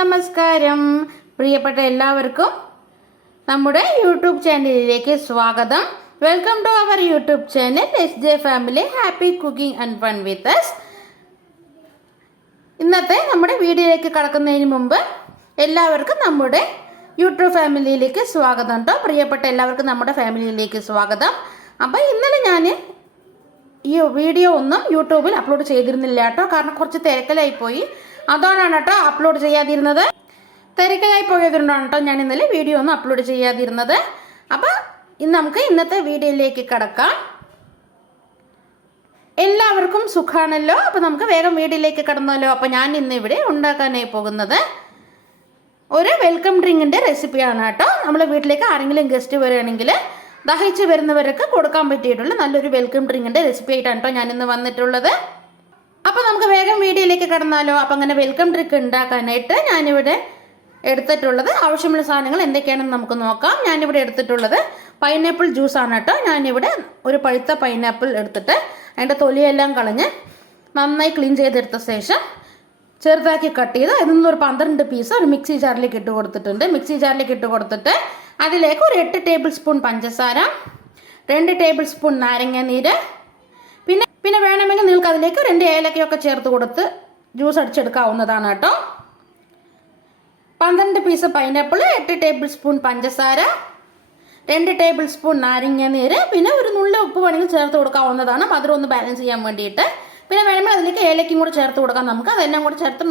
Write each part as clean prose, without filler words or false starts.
നമസ്കാരം. പ്രിയപ്പെട്ട എല്ലാവർക്കും നമ്മുടെ യൂട്യൂബ് ചാനലിലേക്ക് സ്വാഗതം. Welcome to our YouTube channel SJ family happy cooking and fun with us. ഇന്നത്തെ നമ്മുടെ വീഡിയോയിലേക്ക് കടക്കുന്നതിന് മുമ്പ് എല്ലാവർക്കും നമ്മുടെ യൂട്യൂബ് ഫാമിലിയിലേക്ക് സ്വാഗതം കേട്ടോ. പ്രിയപ്പെട്ട എല്ലാവർക്കും നമ്മുടെ ഫാമിലിയിലേക്ക് സ്വാഗതം. അപ്പോൾ ഇന്നലെ ഞാൻ ഈ വീഡിയോ ഒന്നും യൂട്യൂബിൽ അപ്ലോഡ് ചെയ്തിരുന്നില്ല കേട്ടോ. കാരണം കുറച്ച് തിരക്കിലായിപ്പോയി, അതുകൊണ്ടാണ് കേട്ടോ അപ്ലോഡ് ചെയ്യാതിരുന്നത്. തിരക്കിലായി പോയതുകൊണ്ടാണ് കേട്ടോ ഞാൻ ഇന്നലെ വീഡിയോ ഒന്നും അപ്ലോഡ് ചെയ്യാതിരുന്നത്. അപ്പോൾ നമുക്ക് ഇന്നത്തെ വീഡിയോയിലേക്ക് കടക്കാം. എല്ലാവർക്കും സുഖമാണല്ലോ. അപ്പോൾ നമുക്ക് വേഗം വീഡിയോയിലേക്ക് കടന്നല്ലോ. അപ്പോൾ ഞാൻ ഇന്ന് ഇവിടെ ഉണ്ടാക്കാനായി പോകുന്നത് ഒരു വെൽക്കം ഡ്രിങ്കിൻ്റെ റെസിപ്പിയാണ് കേട്ടോ. നമ്മളെ വീട്ടിലേക്ക് ആരെങ്കിലും ഗസ്റ്റ് വരികയാണെങ്കിൽ ദഹിച്ച് വരുന്നവർക്ക് കൊടുക്കാൻ പറ്റിയിട്ടുള്ള നല്ലൊരു വെൽക്കം ഡ്രിങ്കിൻ്റെ റെസിപ്പി ആയിട്ടാണ് കേട്ടോ ഞാനിന്ന് വന്നിട്ടുള്ളത്. അപ്പോൾ നമുക്ക് വേഗം വീഡിയോയിലേക്ക് കടന്നാലോ. അപ്പോൾ അങ്ങനെ വെൽക്കം ഡ്രിങ്ക് ഉണ്ടാക്കാനായിട്ട് ഞാനിവിടെ എടുത്തിട്ടുള്ളത് ആവശ്യമുള്ള സാധനങ്ങൾ എന്തൊക്കെയാണെന്ന് നമുക്ക് നോക്കാം. ഞാനിവിടെ എടുത്തിട്ടുള്ളത് പൈനാപ്പിൾ ജ്യൂസാണ് കേട്ടോ. ഞാനിവിടെ ഒരു പഴുത്ത പൈനാപ്പിൾ എടുത്തിട്ട് അതിൻ്റെ തൊലിയെല്ലാം കളഞ്ഞ് നന്നായി ക്ലീൻ ചെയ്തെടുത്ത ശേഷം ചെറുതാക്കി കട്ട് ചെയ്ത് അതിൽ നിന്ന് ഒരു 12 പീസ് ഒരു മിക്സി ജാറിലേക്ക് ഇട്ട് കൊടുത്തിട്ടുണ്ട്. മിക്സി ജാറിലേക്ക് ഇട്ട് കൊടുത്തിട്ട് അതിലേക്ക് ഒരു 8 ടേബിൾ സ്പൂൺ പഞ്ചസാര, 2 ടേബിൾ സ്പൂൺ നാരങ്ങ നീര്, പിന്നെ വേണമെങ്കിൽ നിങ്ങൾക്ക് അതിലേക്ക് 2 ഏലക്കയൊക്കെ ചേർത്ത് കൊടുത്ത് ജ്യൂസ് അടിച്ചെടുക്കാവുന്നതാണ് കേട്ടോ. 12 പീസ് പൈനാപ്പിൾ, 8 ടേബിൾ സ്പൂൺ പഞ്ചസാര, 2 ടേബിൾ സ്പൂൺ നാരങ്ങ നീര്, പിന്നെ ഒരു നുള്ള ഉപ്പ് വേണമെങ്കിൽ ചേർത്ത് കൊടുക്കാവുന്നതാണ് മധുരം ഒന്ന് ബാലൻസ് ചെയ്യാൻ വേണ്ടിയിട്ട്. പിന്നെ വേണമെങ്കിൽ അതിലേക്ക് ഏലക്കയും കൂടെ ചേർത്ത് കൊടുക്കാം നമുക്ക്. അതെല്ലാം കൂടെ ചേർത്ത്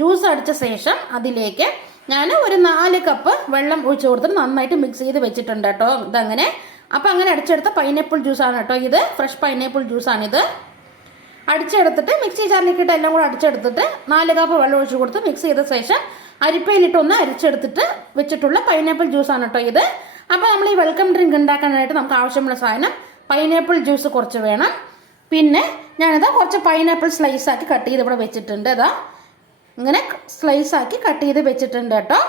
ജ്യൂസ് അടിച്ച ശേഷം അതിലേക്ക് ഞാൻ ഒരു 4 കപ്പ് വെള്ളം ഒഴിച്ച് കൊടുത്തിട്ട് നന്നായിട്ട് മിക്സ് ചെയ്ത് വെച്ചിട്ടുണ്ട് കേട്ടോ. ഇതങ്ങനെ അപ്പോൾ അങ്ങനെ അടിച്ചെടുത്ത പൈനാപ്പിൾ ജ്യൂസാണ് കേട്ടോ ഇത്. ഫ്രഷ് പൈനാപ്പിൾ ജ്യൂസാണിത്. അടിച്ചെടുത്തിട്ട് മിക്സി ജാറിലേക്ക് ഇട്ട് എല്ലാം കൂടെ അടിച്ചെടുത്തിട്ട് 4 കപ്പ് വെള്ളം ഒഴിച്ച് കൊടുത്ത് മിക്സ് ചെയ്ത ശേഷം അരിപ്പയിലിട്ടൊന്ന് അരിച്ചെടുത്തിട്ട് വെച്ചിട്ടുള്ള പൈനാപ്പിൾ ജ്യൂസാണ് കേട്ടോ ഇത്. അപ്പോൾ നമ്മൾ ഈ വെൽക്കം ഡ്രിങ്ക് ഉണ്ടാക്കാനായിട്ട് നമുക്ക് ആവശ്യമുള്ള സാധനം പൈനാപ്പിൾ ജ്യൂസ് കുറച്ച് വേണം. പിന്നെ ഞാനിതാ കുറച്ച് പൈനാപ്പിൾ സ്ലൈസാക്കി കട്ട് ചെയ്ത് ഇവിടെ വെച്ചിട്ടുണ്ട്. ഇതാ ഇങ്ങനെ സ്ലൈസാക്കി കട്ട് ചെയ്ത് വെച്ചിട്ടുണ്ട് കേട്ടോ.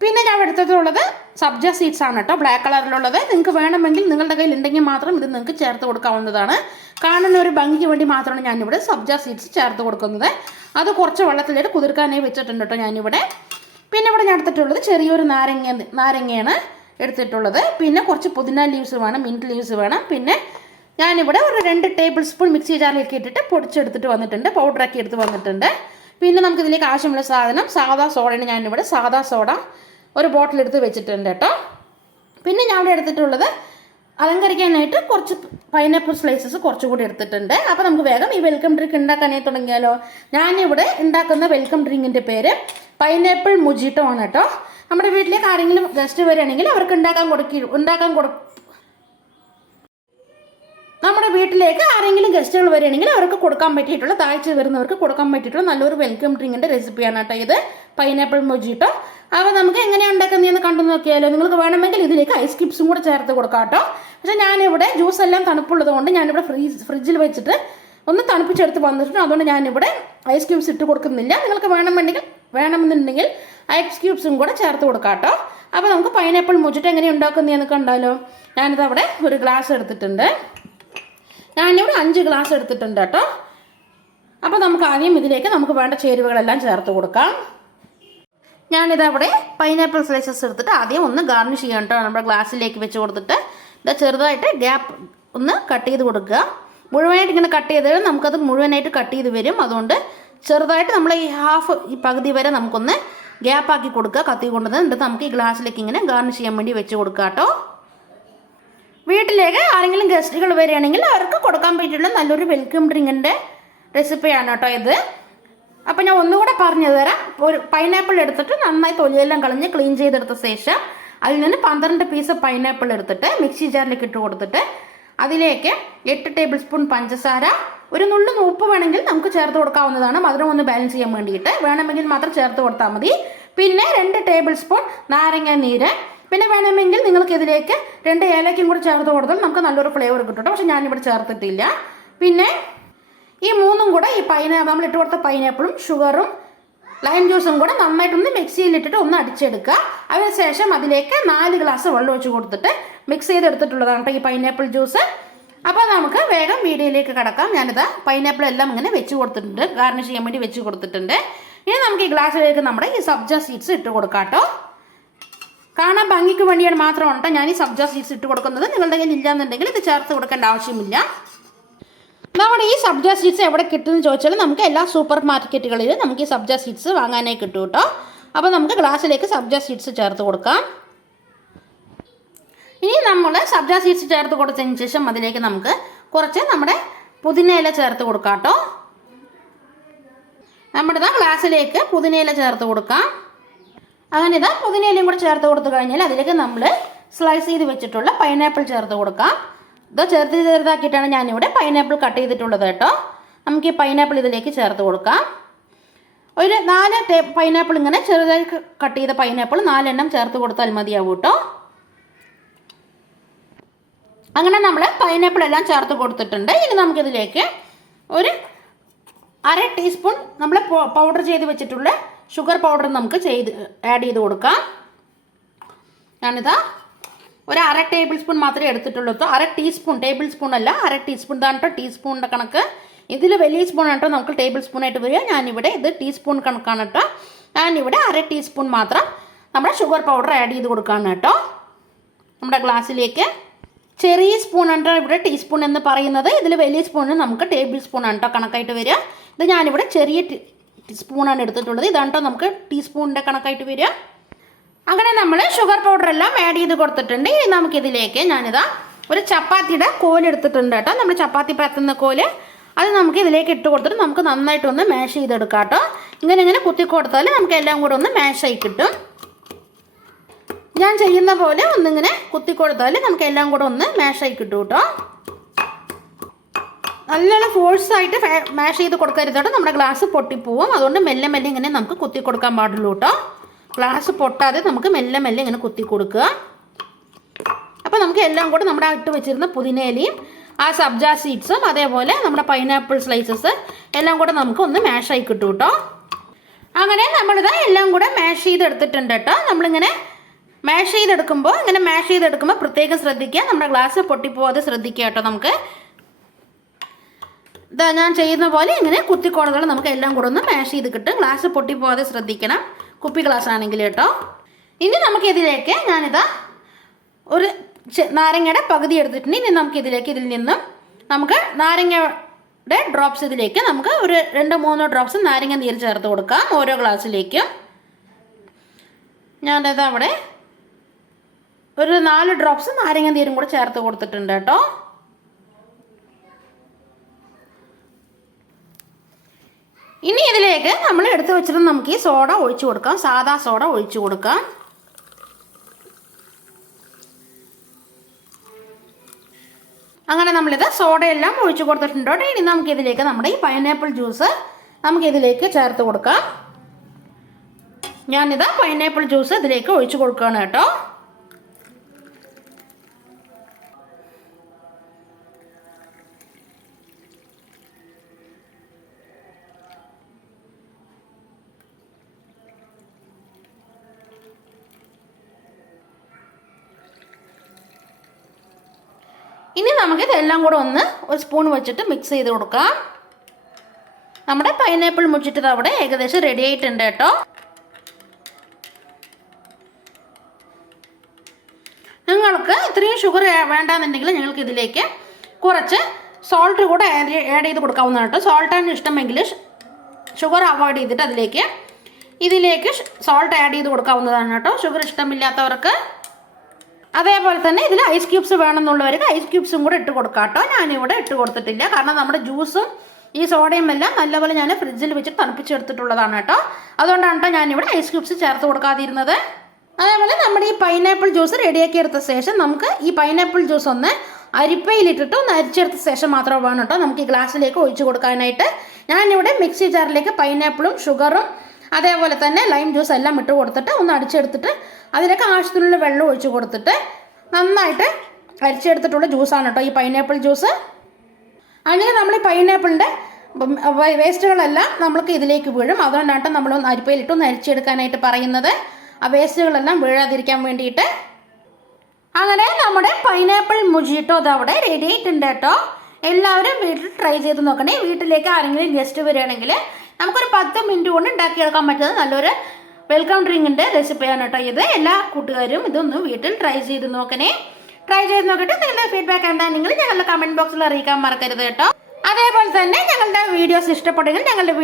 പിന്നെ ഞാൻ എടുത്തിട്ടുള്ളത് സബ്ജ സീഡ്സ് ആണ് കേട്ടോ, ബ്ലാക്ക് കളറിലുള്ളത്. നിങ്ങൾക്ക് വേണമെങ്കിൽ നിങ്ങളുടെ കയ്യിൽ ഉണ്ടെങ്കിൽ മാത്രം ഇത് നിങ്ങൾക്ക് ചേർത്ത് കൊടുക്കാവുന്നതാണ്. കാണുന്ന ഒരു ഭംഗിക്ക് വേണ്ടി മാത്രമാണ് ഞാനിവിടെ സബ്ജ സീഡ്സ് ചേർത്ത് കൊടുക്കുന്നത്. അത് കുറച്ച് വെള്ളത്തിലിട്ട് കുതിർക്കാനായി വെച്ചിട്ടുണ്ട് കേട്ടോ ഞാനിവിടെ. പിന്നെ ഇവിടെ ഞാൻ എടുത്തിട്ടുള്ളത് ചെറിയൊരു നാരങ്ങയാണ് എടുത്തിട്ടുള്ളത്. പിന്നെ കുറച്ച് പുതിന ലീവ്സ് വേണം, മിൻറ്റ് ലീവ്സ് വേണം. പിന്നെ ഞാനിവിടെ ഒരു 2 ടേബിൾ സ്പൂൺ മിക്സി ജാറിലേക്ക് ഇട്ടിട്ട് പൊടിച്ചെടുത്തിട്ട് വന്നിട്ടുണ്ട്, പൗഡറാക്കി എടുത്ത് വന്നിട്ടുണ്ട്. പിന്നെ നമുക്കിതിലേക്ക് ആവശ്യമുള്ള സാധനം സാദാ സോഡയാണ്. ഞാനിവിടെ സാദാ സോഡ ഒരു ബോട്ടിലെടുത്ത് വെച്ചിട്ടുണ്ട് കേട്ടോ. പിന്നെ ഞാൻ ഇവിടെ എടുത്തിട്ടുള്ളത് അലങ്കരിക്കാനായിട്ട് കുറച്ച് പൈനാപ്പിൾ സ്ലൈസസ് കുറച്ചുകൂടി എടുത്തിട്ടുണ്ട്. അപ്പോൾ നമുക്ക് വേഗം ഈ വെൽക്കം ഡ്രിങ്ക് ഉണ്ടാക്കാനായി തുടങ്ങിയാലോ. ഞാനിവിടെ ഉണ്ടാക്കുന്ന വെൽക്കം ഡ്രിങ്കിൻ്റെ പേര് പൈനാപ്പിൾ മൊജിറ്റോ ആണ് കേട്ടോ. നമ്മുടെ വീട്ടിലേക്ക് ആരെങ്കിലും ഗസ്റ്റ് വരികയാണെങ്കിൽ അവർക്ക് നമ്മുടെ വീട്ടിലേക്ക് ആരെങ്കിലും ഗസ്റ്റുകൾ വരികയാണെങ്കിൽ അവർക്ക് കൊടുക്കാൻ പറ്റിയിട്ടുള്ള താഴ്ച വരുന്നവർക്ക് കൊടുക്കാൻ പറ്റിയിട്ടുള്ള നല്ലൊരു വെൽക്കം ഡ്രിങ്കിൻ്റെ റെസിപ്പിയാണ് കേട്ടോ ഇത്, പൈനാപ്പിൾ മൊജിറ്റോ. അപ്പോൾ നമുക്ക് എങ്ങനെയാണ് ഉണ്ടാക്കുന്നതെന്ന് കണ്ടു നോക്കിയാലോ. നിങ്ങൾക്ക് വേണമെങ്കിൽ ഇതിലേക്ക് ഐസ് ക്യൂബ്സും കൂടെ ചേർത്ത് കൊടുക്കാം കേട്ടോ. പക്ഷേ ഞാനിവിടെ ജ്യൂസ് എല്ലാം തണുപ്പുള്ളത് കൊണ്ട് ഞാനിവിടെ ഫ്രിഡ്ജിൽ വെച്ചിട്ട് ഒന്ന് തണുപ്പിച്ചെടുത്ത് വന്നിട്ടുണ്ട്. അതുകൊണ്ട് ഞാനിവിടെ ഐസ് ക്യൂബ്സ് ഇട്ട് കൊടുക്കുന്നില്ല. നിങ്ങൾക്ക് വേണമെന്നുണ്ടെങ്കിൽ ഐസ് ക്യൂബ്സും കൂടെ ചേർത്ത് കൊടുക്കാം കേട്ടോ. അപ്പോൾ നമുക്ക് പൈനാപ്പിൾ മൊജിറ്റോ എങ്ങനെ ഉണ്ടാക്കുന്നതെന്ന് കണ്ടാലോ. ഞാനിതവിടെ ഒരു ഗ്ലാസ് എടുത്തിട്ടുണ്ട്. ഞാനിവിടെ 5 ഗ്ലാസ് എടുത്തിട്ടുണ്ട് കേട്ടോ. അപ്പോൾ നമുക്ക് ആദ്യം ഇതിലേക്ക് നമുക്ക് വേണ്ട ചേരുവകളെല്ലാം ചേർത്ത് കൊടുക്കാം. ഞാനിതവിടെ പൈനാപ്പിൾ സ്ലൈസസ് എടുത്തിട്ട് ആദ്യം ഒന്ന് ഗാർണിഷ് ചെയ്യാം കേട്ടോ. നമ്മുടെ ഗ്ലാസ്സിലേക്ക് വെച്ച് കൊടുത്തിട്ട് ഇത് ചെറുതായിട്ട് ഗ്യാപ്പ് ഒന്ന് കട്ട് ചെയ്ത് കൊടുക്കുക. മുഴുവനായിട്ട് ഇങ്ങനെ കട്ട് ചെയ്ത് നമുക്കത് മുഴുവനായിട്ട് കട്ട് ചെയ്ത് വരും. അതുകൊണ്ട് ചെറുതായിട്ട് നമ്മൾ ഈ പകുതി വരെ നമുക്കൊന്ന് ഗ്യാപ്പാക്കി കൊടുക്കുക കത്തി കൊണ്ടുവന്ന്. എന്നിട്ട് നമുക്ക് ഈ ഗ്ലാസ്സിലേക്ക് ഇങ്ങനെ ഗാർണിഷ് ചെയ്യാൻ വേണ്ടി വെച്ച് കൊടുക്കുക കേട്ടോ. വീട്ടിലേക്ക് ആരെങ്കിലും ഗസ്റ്റുകൾ വരികയാണെങ്കിൽ അവർക്ക് കൊടുക്കാൻ പറ്റിയിട്ടുള്ള നല്ലൊരു വെൽക്കം ഡ്രിങ്കിൻ്റെ റെസിപ്പിയാണ് കേട്ടോ ഇത്. അപ്പോൾ ഞാൻ ഒന്നുകൂടെ പറഞ്ഞു തരാം. ഒരു പൈനാപ്പിൾ എടുത്തിട്ട് നന്നായി തൊലിയെല്ലാം കളഞ്ഞ് ക്ലീൻ ചെയ്തെടുത്ത ശേഷം അതിൽ നിന്ന് 12 പീസ് പൈനാപ്പിൾ എടുത്തിട്ട് മിക്സി ജാറിലേക്ക് ഇട്ട് കൊടുത്തിട്ട് അതിലേക്ക് 8 ടേബിൾ സ്പൂൺ പഞ്ചസാര, ഒരു നുള്ളു ഉപ്പ് വേണമെങ്കിൽ നമുക്ക് ചേർത്ത് കൊടുക്കാവുന്നതാണ് മധുരം ഒന്ന് ബാലൻസ് ചെയ്യാൻ വേണ്ടിയിട്ട്. വേണമെങ്കിൽ മാത്രം ചേർത്ത് കൊടുത്താൽ മതി. പിന്നെ 2 ടേബിൾ സ്പൂൺ നാരങ്ങ നീര്, പിന്നെ വേണമെങ്കിൽ നിങ്ങൾക്ക് ഇതിലേക്ക് 2 ഏലക്കയും കൂടി ചേർത്ത് കൊടുത്താൽ നമുക്ക് നല്ലൊരു ഫ്ലേവർ കിട്ടും. പക്ഷെ ഞാനിവിടെ ചേർത്തിട്ടില്ല. പിന്നെ ഈ 3ഉം കൂടെ ഈ നമ്മൾ ഇട്ട് കൊടുത്ത പൈനാപ്പിളും ഷുഗറും ലൈം ജ്യൂസും കൂടെ നന്നായിട്ടൊന്ന് മിക്സിയിലിട്ടിട്ട് ഒന്ന് അടിച്ചെടുക്കുക. അതിനുശേഷം അതിലേക്ക് 4 ഗ്ലാസ് വെള്ളം ഒഴിച്ച് കൊടുത്തിട്ട് മിക്സ് ചെയ്തെടുത്തിട്ടുള്ളതാണ് കേട്ടോ ഈ പൈനാപ്പിൾ ജ്യൂസ്. അപ്പോൾ നമുക്ക് വേഗം വീഡിയോയിലേക്ക് കടക്കാം. ഞാനിതാ പൈനാപ്പിൾ എല്ലാം ഇങ്ങനെ വെച്ച് കൊടുത്തിട്ടുണ്ട്, ഗാർണിഷ് ചെയ്യാൻ വേണ്ടി വെച്ച് കൊടുത്തിട്ടുണ്ട്. ഇനി നമുക്ക് ഈ ഗ്ലാസ്സിലേക്ക് നമ്മുടെ ഈ സബ്ജ സീഡ്സ് ഇട്ട് കൊടുക്കാം കേട്ടോ. കാണാൻ ഭംഗിക്ക് വേണ്ടിയാണ് മാത്രമാണ് കേട്ടോ ഞാൻ ഈ സബ്ജ സീഡ്സ് ഇട്ട് കൊടുക്കുന്നത്. നിങ്ങളുടെ കയ്യിൽ ഇല്ലാന്നുണ്ടെങ്കിൽ ഇത് ചേർത്ത് കൊടുക്കേണ്ട ആവശ്യമില്ല. നമ്മുടെ ഈ സബ്ജ സീഡ്സ് എവിടെ കിട്ടുമെന്ന് ചോദിച്ചാൽ നമുക്ക് എല്ലാ സൂപ്പർ മാർക്കറ്റുകളിലും നമുക്ക് ഈ സബ്ജ സീഡ്സ് വാങ്ങാനായി കിട്ടും കേട്ടോ. അപ്പോൾ നമുക്ക് ഗ്ലാസ്സിലേക്ക് സബ്ജ സീഡ്സ് ചേർത്ത് കൊടുക്കാം. ഇനി നമ്മൾ സബ്ജ സീഡ്സ് ചേർത്ത് കൊടുത്തതിന് ശേഷം അതിലേക്ക് നമുക്ക് കുറച്ച് നമ്മുടെ പുതിനയില ചേർത്ത് കൊടുക്കാം കേട്ടോ. നമ്മുടെ ഗ്ലാസ്സിലേക്ക് പുതിനയില ചേർത്ത് കൊടുക്കാം. അങ്ങനെ ഇതാ പുതിനയിലയും കൂടെ ചേർത്ത് കൊടുത്തു കഴിഞ്ഞാൽ അതിലേക്ക് നമ്മൾ സ്ലൈസ് ചെയ്ത് വെച്ചിട്ടുള്ള പൈനാപ്പിൾ ചേർത്ത് കൊടുക്കാം. ഇത് ചെറുതാക്കിയിട്ടാണ് ഞാനിവിടെ പൈനാപ്പിൾ കട്ട് ചെയ്തിട്ടുള്ളത് കേട്ടോ. നമുക്ക് ഈ പൈനാപ്പിൾ ഇതിലേക്ക് ചേർത്ത് കൊടുക്കാം. ഒരു 4 പൈനാപ്പിൾ ഇങ്ങനെ ചെറുതായി കട്ട് ചെയ്ത പൈനാപ്പിൾ 4 എണ്ണം ചേർത്ത് കൊടുത്താൽ മതിയാവും കേട്ടോ. അങ്ങനെ നമ്മൾ പൈനാപ്പിൾ എല്ലാം ചേർത്ത് കൊടുത്തിട്ടുണ്ട്. ഇനി നമുക്കിതിലേക്ക് ഒരു 1/2 ടീസ്പൂൺ നമ്മൾ പൗഡർ ചെയ്ത് വെച്ചിട്ടുള്ള ഷുഗർ പൗഡർ നമുക്ക് ആഡ് ചെയ്ത് കൊടുക്കാം. ഞാനിതാ ഒരു 1/2 ടേബിൾ സ്പൂൺ മാത്രമേ എടുത്തിട്ടുള്ളൂ. 1/2 ടീസ്പൂൺ, ടേബിൾ സ്പൂൺ അല്ല, 1/2 ടീസ്പൂൺ ഇതാണ് കേട്ടോ ടീസ്പൂണിൻ്റെ കണക്ക്. ഇതിൽ വലിയ സ്പൂൺ കേട്ടോ നമുക്ക് ടേബിൾ സ്പൂണായിട്ട് വരിക. ഞാനിവിടെ ഇത് ടീസ്പൂൺ കണക്കാണ് കേട്ടോ. ഞാനിവിടെ 1/2 ടീസ്പൂൺ മാത്രം നമ്മുടെ ഷുഗർ പൗഡർ ആഡ് ചെയ്ത് കൊടുക്കുകയാണ് കേട്ടോ നമ്മുടെ ഗ്ലാസ്സിലേക്ക്. ചെറിയ സ്പൂൺ ആണ് ഇവിടെ ടീസ്പൂൺ എന്ന് പറയുന്നത്. ഇതിൽ വലിയ സ്പൂണിന് നമുക്ക് ടേബിൾ സ്പൂൺ ആണ് കേട്ടോ കണക്കായിട്ട് വരിക. ഇത് ഞാനിവിടെ ചെറിയ സ്പൂണാണ് എടുത്തിട്ടുള്ളത്. ഇതാണ് കേട്ടോ നമുക്ക് ടീസ്പൂണിൻ്റെ കണക്കായിട്ട് വരിക. അങ്ങനെ നമ്മൾ ഷുഗർ പൗഡർ എല്ലാം ആഡ് ചെയ്ത് കൊടുത്തിട്ടുണ്ട്. ഇനി നമുക്കിതിലേക്ക് ഞാനിതാ ഒരു ചപ്പാത്തിയുടെ കോല് എടുത്തിട്ടുണ്ട് കേട്ടോ. നമ്മൾ ചപ്പാത്തി പരത്തുന്ന കോല് അത് നമുക്ക് ഇതിലേക്ക് ഇട്ട് കൊടുത്തിട്ട് നമുക്ക് നന്നായിട്ടൊന്ന് മാഷ് ചെയ്തെടുക്കാം കേട്ടോ. ഇങ്ങനെ കുത്തി കൊടുത്താൽ നമുക്ക് എല്ലാം കൂടെ ഒന്ന് മാഷായി കിട്ടും. ഞാൻ ചെയ്യുന്ന പോലെ ഒന്നിങ്ങനെ കുത്തി കൊടുത്താൽ നമുക്ക് എല്ലാം കൂടെ ഒന്ന് മാഷായി കിട്ടും കേട്ടോ. നല്ലോണം ഫോഴ്സായിട്ട് മാഷ് ചെയ്ത് കൊടുക്കരുത് കേട്ടോ. നമ്മുടെ ഗ്ലാസ് പൊട്ടിപ്പോവും. അതുകൊണ്ട് മെല്ലെ മെല്ലെ ഇങ്ങനെ നമുക്ക് കുത്തി കൊടുക്കാൻ പാടുള്ളൂ കേട്ടോ. ഗ്ലാസ് പൊട്ടാതെ നമുക്ക് മെല്ലെ മെല്ലെ ഇങ്ങനെ കുത്തി കൊടുക്കുക. അപ്പോൾ നമുക്ക് എല്ലാം കൂടെ നമ്മുടെ ഇട്ട് വെച്ചിരുന്ന പുതിനയിലയും ആ സബ്ജ സീഡ്സും അതേപോലെ നമ്മുടെ പൈനാപ്പിൾ സ്ലൈസസ് എല്ലാം കൂടെ നമുക്ക് ഒന്ന് മാഷായി കിട്ടും കേട്ടോ. അങ്ങനെ നമ്മളിത് എല്ലാം കൂടെ മാഷ് ചെയ്തെടുത്തിട്ടുണ്ട് കേട്ടോ. നമ്മളിങ്ങനെ മാഷ് ചെയ്തെടുക്കുമ്പോൾ പ്രത്യേകം ശ്രദ്ധിക്കുക. നമ്മുടെ ഗ്ലാസ് പൊട്ടിപ്പോവാതെ ശ്രദ്ധിക്കുക കേട്ടോ. നമുക്ക് ഇതാ ഞാൻ ചെയ്യുന്ന പോലെ ഇങ്ങനെ കുത്തിക്കോളുകൾ നമുക്ക് എല്ലാം കൂടെ ഒന്ന് മാഷ് ചെയ്ത് കിട്ടും. ഗ്ലാസ് പൊട്ടിപ്പോവാതെ ശ്രദ്ധിക്കണം, കുപ്പി ഗ്ലാസ് ആണെങ്കിൽ കേട്ടോ. ഇനി നമുക്കിതിലേക്ക് ഞാനിതാ ഒരു നാരങ്ങയുടെ പകുതി എടുത്തിട്ടുണ്ട്. ഇനി നമുക്കിതിലേക്ക് ഇതിൽ നിന്നും നമുക്ക് നാരങ്ങയുടെ ഡ്രോപ്സ് ഇതിലേക്ക് നമുക്ക് ഒരു 2-3 ഡ്രോപ്സ് നാരങ്ങ നീര് ചേർത്ത് കൊടുക്കാം ഓരോ ഗ്ലാസ്സിലേക്കും. ഞാനിതാ അവിടെ ഒരു 4 ഡ്രോപ്സ് നാരങ്ങ നീരും കൂടെ ചേർത്ത് കൊടുത്തിട്ടുണ്ട് കേട്ടോ. ഇനി ഇതിലേക്ക് നമ്മൾ എടുത്തു വെച്ചിട്ട് നമുക്ക് ഈ സോഡ ഒഴിച്ചു കൊടുക്കാം. സാദാ സോഡ ഒഴിച്ചു കൊടുക്കാം. അങ്ങനെ നമ്മളിത് സോഡയെല്ലാം ഒഴിച്ചു കൊടുത്തിട്ടുണ്ടോ. ഇനി നമുക്കിതിലേക്ക് നമ്മുടെ ഈ പൈനാപ്പിൾ ജ്യൂസ് നമുക്കിതിലേക്ക് ചേർത്ത് കൊടുക്കാം. ഞാനിതാ പൈനാപ്പിൾ ജ്യൂസ് ഇതിലേക്ക് ഒഴിച്ചു കൊടുക്കുകയാണ് കേട്ടോ. ഇനി നമുക്ക് ഇതെല്ലാം കൂടെ ഒന്ന് ഒരു സ്പൂൺ വെച്ചിട്ട് മിക്സ് ചെയ്ത് കൊടുക്കാം. നമ്മുടെ പൈനാപ്പിൾ മുറിച്ചിട്ട് അവിടെ ഏകദേശം റെഡി ആയിട്ടുണ്ട് കേട്ടോ. നിങ്ങൾക്ക് ഇത്രയും ഷുഗർ വേണ്ടാന്നുണ്ടെങ്കിൽ നിങ്ങൾക്ക് ഇതിലേക്ക് കുറച്ച് സോൾട്ട് കൂടെ ആഡ് ചെയ്ത് കൊടുക്കാവുന്നതാണ് കേട്ടോ. സോൾട്ടാണ് ഇഷ്ടമെങ്കിൽ ഷുഗർ അവോയ്ഡ് ചെയ്തിട്ട് ഇതിലേക്ക് സോൾട്ട് ആഡ് ചെയ്ത് കൊടുക്കാവുന്നതാണ് കേട്ടോ, ഷുഗർ ഇഷ്ടമില്ലാത്തവർക്ക്. അതേപോലെ തന്നെ ഇതിൽ ഐസ് ക്യൂബ്സ് വേണമെന്നുള്ളവർക്ക് ഐസ് ക്യൂബ്സും കൂടെ ഇട്ട് കൊടുക്കാം കേട്ടോ. ഞാനിവിടെ ഇട്ട് കൊടുത്തിട്ടില്ല, കാരണം നമ്മുടെ ജ്യൂസും ഈ സോഡയും എല്ലാം നല്ലപോലെ ഞാൻ ഫ്രിഡ്ജിൽ വെച്ച് തണുപ്പിച്ചെടുത്തിട്ടുള്ളതാണ് കേട്ടോ. അതുകൊണ്ടാണ് കേട്ടോ ഞാനിവിടെ ഐസ് ക്യൂബ്സ് ചേർത്ത് കൊടുക്കാതിരുന്നത്. അതേപോലെ നമ്മുടെ ഈ പൈനാപ്പിൾ ജ്യൂസ് റെഡിയാക്കി എടുത്ത ശേഷം നമുക്ക് ഈ പൈനാപ്പിൾ ജ്യൂസ് ഒന്ന് അരിപ്പയിലിട്ടിട്ട് ഒന്ന് അരിച്ചെടുത്ത ശേഷം മാത്രം വേണം കേട്ടോ നമുക്ക് ഈ ഗ്ലാസ്സിലേക്ക് ഒഴിച്ചു കൊടുക്കാനായിട്ട്. ഞാനിവിടെ മിക്സി ജാറിലേക്ക് പൈനാപ്പിളും ഷുഗറും അതേപോലെ തന്നെ ലൈം ജ്യൂസ് എല്ലാം ഇട്ട് കൊടുത്തിട്ട് ഒന്ന് അടിച്ചെടുത്തിട്ട് അതിലേക്ക് ആവശ്യത്തിനുള്ള വെള്ളം ഒഴിച്ച് കൊടുത്തിട്ട് നന്നായിട്ട് അരിച്ചെടുത്തിട്ടുള്ള ജ്യൂസാണ് കേട്ടോ ഈ പൈനാപ്പിൾ ജ്യൂസ്. അങ്ങനെ നമ്മൾ ഈ പൈനാപ്പിളിൻ്റെ വേസ്റ്റുകളെല്ലാം നമ്മൾക്ക് ഇതിലേക്ക് വീഴും. അതുകൊണ്ടാണ് നമ്മളൊന്ന് അരിപ്പയിലിട്ടൊന്ന് അരിച്ചെടുക്കാനായിട്ട് പറയുന്നത്, ആ വേസ്റ്റുകളെല്ലാം വീഴാതിരിക്കാൻ വേണ്ടിയിട്ട്. അങ്ങനെ നമ്മുടെ പൈനാപ്പിൾ മുജിട്ടോ അതവിടെ റെഡി ആയിട്ടുണ്ട് കേട്ടോ. എല്ലാവരും വീട്ടിൽ ട്രൈ ചെയ്ത് നോക്കണേ. വീട്ടിലേക്ക് ആരെങ്കിലും ഗസ്റ്റ് വരികയാണെങ്കിൽ നമുക്കൊരു 10 മിനിറ്റ് കൊണ്ട് ഉണ്ടാക്കിയെടുക്കാൻ പറ്റുന്ന നല്ലൊരു വെൽക്കം ഡ്രിങ്കിൻ്റെ റെസിപ്പിയാണ് കേട്ടോ ഇത്. എല്ലാ കൂട്ടുകാരും ഇതൊന്ന് വീട്ടിൽ ട്രൈ ചെയ്ത് നോക്കണേ. ട്രൈ ചെയ്ത് നോക്കിയിട്ട് നിങ്ങളുടെ ഫീഡ്ബാക്ക് എന്താണെങ്കിൽ ഞങ്ങളുടെ കമൻറ്റ് ബോക്സിൽ അറിയിക്കാൻ മറക്കരുത് കേട്ടോ. അതേപോലെ തന്നെ ഞങ്ങളുടെ വീഡിയോസ് ഇഷ്ടപ്പെട്ടെങ്കിൽ ഞങ്ങളുടെ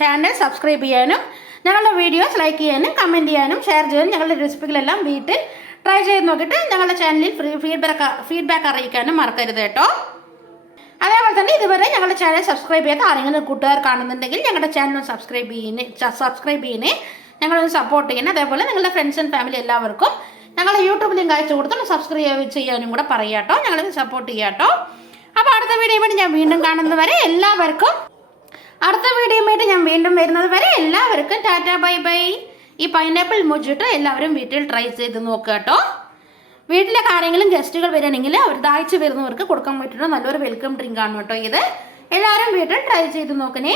ചാനൽ സബ്സ്ക്രൈബ് ചെയ്യാനും ഞങ്ങളുടെ വീഡിയോസ് ലൈക്ക് ചെയ്യാനും കമൻറ്റ് ചെയ്യാനും ഷെയർ ചെയ്യാനും ഞങ്ങളുടെ റെസിപ്പികളെല്ലാം വീട്ടിൽ ട്രൈ ചെയ്ത് നോക്കിയിട്ട് ഞങ്ങളുടെ ചാനലിൽ ഫീഡ്ബാക്ക് അറിയിക്കാനും മറക്കരുത് കേട്ടോ. അതേപോലെ തന്നെ ഇതുവരെ ഞങ്ങളുടെ ചാനൽ സബ്സ്ക്രൈബ് ചെയ്യാത്ത ആരെങ്കിലും കൂട്ടുകാർ കാണുന്നുണ്ടെങ്കിൽ ഞങ്ങളുടെ ചാനൽ സബ്സ്ക്രൈബ് ചെയ്യുന്നേ ഞങ്ങളൊന്ന് സപ്പോർട്ട് ചെയ്യണം. അതേപോലെ നിങ്ങളുടെ ഫ്രണ്ട്സ് ആൻഡ് ഫാമിലി എല്ലാവർക്കും ഞങ്ങളുടെ യൂട്യൂബ് ലിങ്ക് അയച്ചു കൊടുത്ത് സബ്സ്ക്രൈബ് ചെയ്യാനും കൂടെ പറയാട്ടോ. ഞങ്ങളത് സപ്പോർട്ട് ചെയ്യാട്ടോ. അപ്പോൾ അടുത്ത വീഡിയോയുമായിട്ട് ഞാൻ വീണ്ടും കാണുന്നത് വരെ എല്ലാവർക്കും വരുന്നത് വരെ എല്ലാവർക്കും ടാറ്റ ബൈ ബൈ. ഈ പൈനാപ്പിൾ മുജിട്ട് എല്ലാവരും വീട്ടിൽ ട്രൈ ചെയ്ത് നോക്കുക കേട്ടോ. വീട്ടിലൊക്കെ ആരെങ്കിലും ഗസ്റ്റുകൾ വരികയാണെങ്കിൽ അവർ ദാഹിച്ച് വരുന്നവർക്ക് കൊടുക്കാൻ പറ്റുന്ന നല്ലൊരു വെൽക്കം ഡ്രിങ്ക് ആണ് കേട്ടോ ഇത്. എല്ലാവരും വീട്ടിൽ ട്രൈ ചെയ്ത് നോക്കണേ.